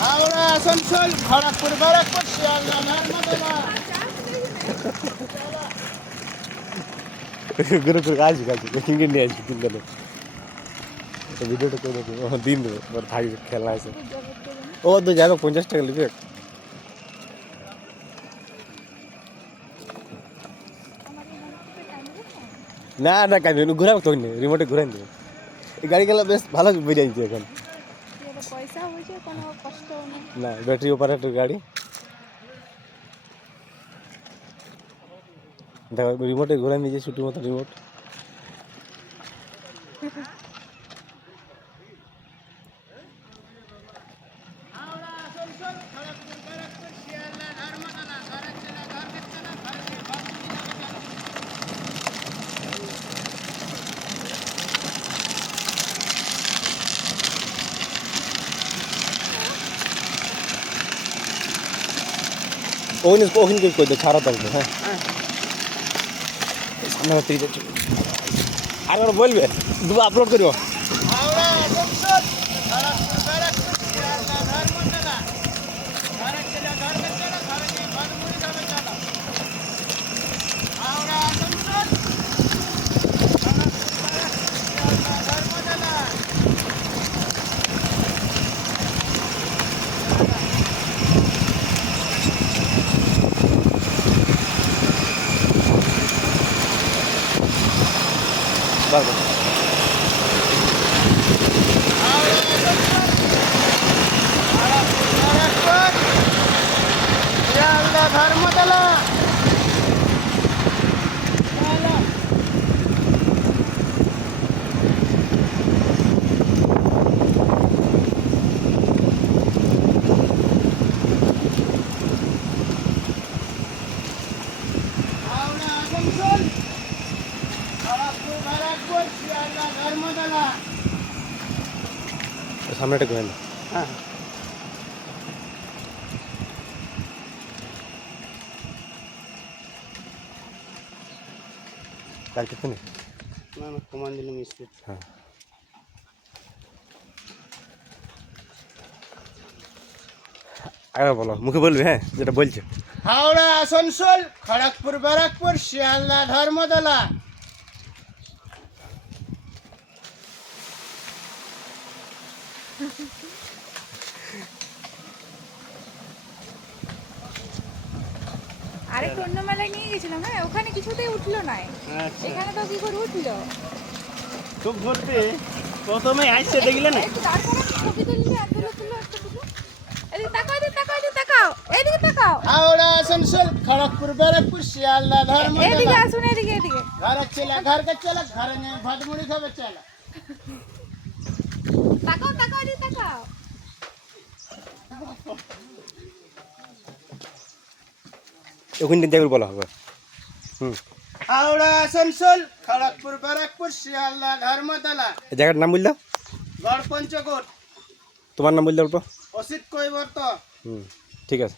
হাওড়া আসানসোল খড়গপুর ব্যারাকপুর শিয়ালদা নর্মদা গুরু গুরু আসবি আসবি কিনে নিয়ে আসবি কিনতে ভিডিওটা করে দেবো দিন দেবো এবার থাকবে খেলা আছে ও তো যাবে 50 টাকা নেবে না না কাজ ঘুরাবো তো রিমোটে ঘুরাই দেবো এই গাড়ি গেলে বেশ ভালো বেরিয়ে যাচ্ছে এখন পয়সা হয়েছে কোনো কষ্ট নেই না ব্যাটারি অপারেটর গাড়ি দেখো রিমোটে ঘুরাই নিয়েছে ছুটির মতো রিমোট ওখানে কই দে ছাড়া থাকবে হ্যাঁ সামনে থেকে যাচ্ছে আর বলবে দুটো আপলোড করবো হাওড়া আসানসোল খড়গপুর ব্যারাকপুর শিয়ালদা নর্মদা ঘরে চলে ঘরে চলে ঘরে গিয়ে ভাতমুড়ি খাবে চলো হাওড়া আসানসোল খড়গপুর ব্যারাকপুর শিয়ালদা নর্মদা বাবা শিয়ালদা ধর্মতলা হাওড়া আসানসোল খড়গপুর ব্যারাকপুর শিয়ালদা ধর্মতলা সামনেটা ঘুরে না হ্যাঁ তার কিছু নেই না না কমান দিলে মিস্ত্রি হ্যাঁ আরে বলো মুখে বলবি হ্যাঁ যেটা বলছে হাওড়া আসানসোল খড়গপুর ব্যারাকপুর শিয়ালদা ধর্মতলা আরেকটা অন্য মেলায় নিয়ে গেছিলাম হ্যাঁ ওখানে কিছুতেই উঠলো না এখানে তো কি করে উঠলো খুব ঘুরতে প্রথমে আসছে দেখলে না একটু দাঁড় করো ছবি তুলবি আর তুলো তুলো একটু তুলো এদিকে তাকাও এদিকে তাকাও এদিকে তাকাও এদিকে তাকাও হাওড়া আসানসোল খড়গপুর ব্যারাকপুর শিয়ালদা এদিকে ধর্মতলা আসুন এদিকে এদিকে ঘরে চলে ঘর কে চলে ঘরে নিয়ে ভাতমুড়ি খাবে চলো তাকাও তাকাও এদিকে তাকাও ওখানে দেখবে বলা হবে হুম হাওড়া আসানসোল খড়গপুর ব্যারাকপুর শিয়ালদা ধর্মতলা এই জায়গাটার নাম বললাম গড় পঞ্চকোট তোমার নাম বললে অল্প অসিত কৈবর্ত হুম ঠিক আছে